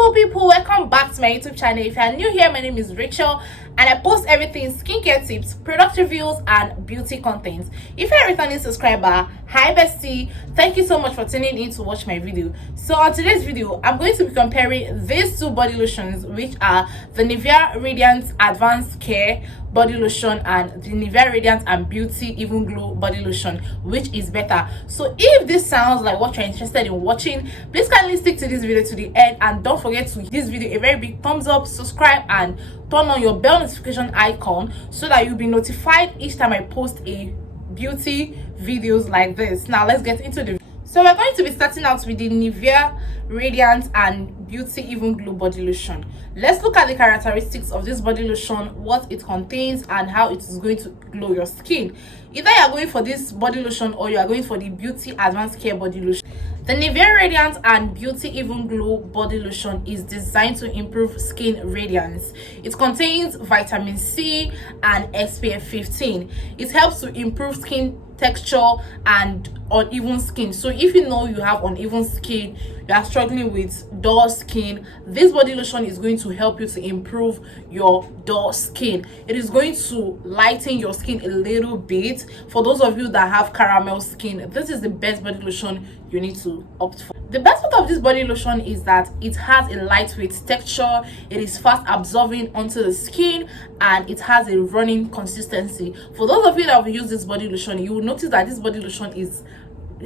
Beautiful people, welcome back to my YouTube channel. If you are new here, my name is Rachel and I post everything skincare tips, product reviews and beauty content. If you're a returning subscriber, hi bestie, thank you so much for tuning in to watch my video. So on today's video, I'm going to be comparing these two body lotions, which are the Nivea Radiant Advanced Care body lotion and the Nivea Radiant and Beauty Even Glow body lotion, which is better. So if this sounds like what you're interested in watching, please kindly stick to this video to the end and don't forget to give this video a very big thumbs up, subscribe and turn on your bell notification icon so that you'll be notified each time I post a beauty videos like this. Now let's get into the so we're going to be starting out with the Nivea Radiant and Beauty Even Glow body lotion. Let's look at the characteristics of this body lotion, what it contains and how it is going to glow your skin. Either you are going for this body lotion or you are going for the Beauty Advanced Care body lotion. The Nivea Radiant and Beauty Even Glow body lotion is designed to improve skin radiance. It contains vitamin C and SPF 15. It helps to improve skin texture and uneven skin. So if you know you have uneven skin, you are struggling with dull skin, this body lotion is going to help you to improve your dull skin. It is going to lighten your skin a little bit. For those of you that have caramel skin, this is the best body lotion you need to opt for. The best part of this body lotion is that it has a lightweight texture, it is fast absorbing onto the skin, and it has a running consistency. For those of you that will use this body lotion, you will notice that this body lotion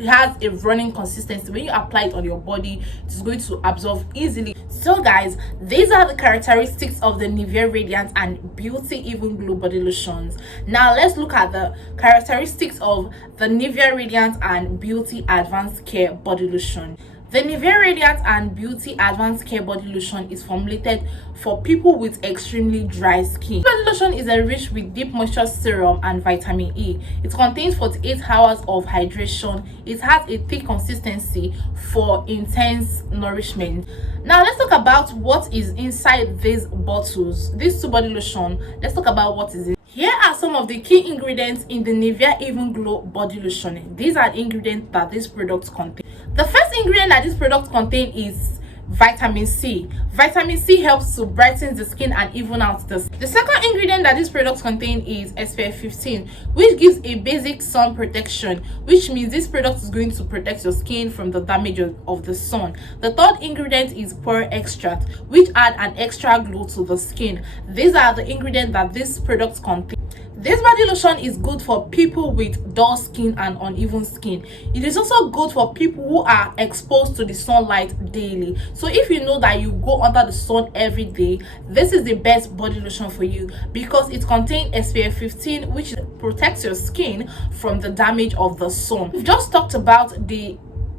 has a running consistency. When you apply it on your body, it's going to absorb easily. So guys, these are the characteristics of the Nivea Radiant and Beauty Even Glow body lotions. Now let's look at the characteristics of the Nivea Radiant and Beauty Advanced Care body lotion. The Nivea Radiant and Beauty Advanced Care body lotion is formulated for people with extremely dry skin. This body lotion is enriched with deep moisture serum and vitamin E. It contains 48 hours of hydration. It has a thick consistency for intense nourishment. Now let's talk about what is inside these bottles. These two body lotion, let's talk about what is in. Here are some of the key ingredients in the Nivea Even Glow body lotion. These are the ingredients that this product contains. The first ingredient that this product contains is vitamin C. Vitamin C helps to brighten the skin and even out the skin. The second ingredient that this product contains is SPF 15, which gives a basic sun protection, which means this product is going to protect your skin from the damage of the sun. The third ingredient is pearl extract, which add an extra glow to the skin. These are the ingredients that this product contains. This body lotion is good for people with dull skin and uneven skin. It is also good for people who are exposed to the sunlight daily. So if you know that you go under the sun every day, this is the best body lotion for you because it contains SPF 15, which protects your skin from the damage of the sun. We've just talked about the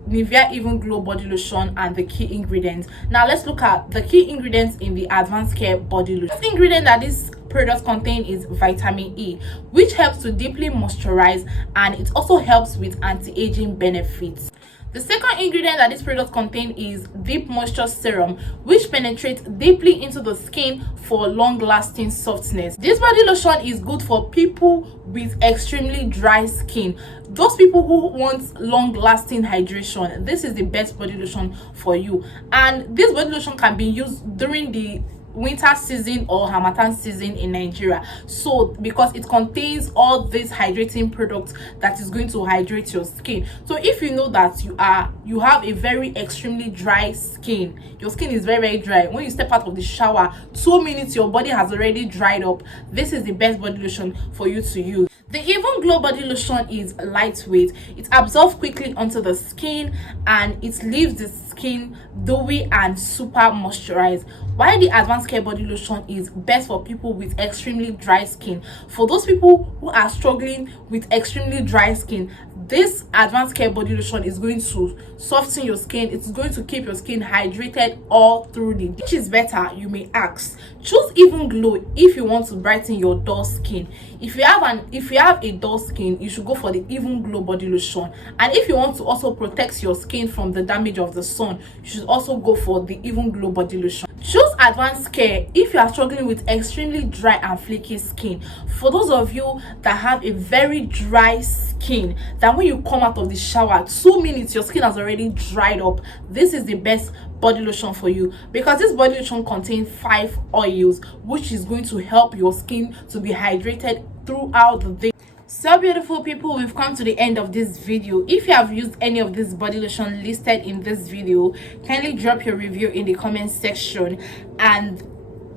Nivea Even Glow body lotion and the key ingredients. Now let's look at the key ingredients in the Advanced Care body lotion. The first ingredient that this product contains is vitamin E, which helps to deeply moisturize and it also helps with anti-aging benefits. The second ingredient that this product contains is deep moisture serum, which penetrates deeply into the skin for long-lasting softness. This body lotion is good for people with extremely dry skin. Those people who want long-lasting hydration, this is the best body lotion for you. And this body lotion can be used during the winter season or Harmattan season in Nigeria, so because it contains all these hydrating products that is going to hydrate your skin. So if you know that you have a very extremely dry skin, your skin is very dry, when you step out of the shower 2 minutes your body has already dried up, this is the best body lotion for you to use. The Even Glow body lotion is lightweight, it absorbs quickly onto the skin and it leaves the skin dewy and super moisturized, while the Advanced Care body lotion is best for people with extremely dry skin. For those people who are struggling with extremely dry skin, this Advanced Care body lotion is going to soften your skin. It's going to keep your skin hydrated all through the day. Which is better, you may ask? Choose Even Glow if you want to brighten your dull skin. If you have a dull skin, you should go for the Even Glow body lotion. And if you want to also protect your skin from the damage of the sun, you should also go for the Even Glow body lotion. Choose advanced care if you are struggling with extremely dry and flaky skin. For those of you that have a very dry skin, that when you come out of the shower 2 minutes your skin has already dried up, this is the best body lotion for you, because this body lotion contains 5 oils, which is going to help your skin to be hydrated throughout the day. So beautiful people, we've come to the end of this video. If you have used any of this body lotion listed in this video, kindly drop your review in the comment section, and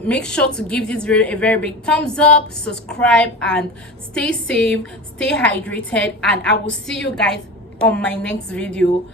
make sure to give this video a very big thumbs up, subscribe, and stay safe, stay hydrated, and I will see you guys on my next video.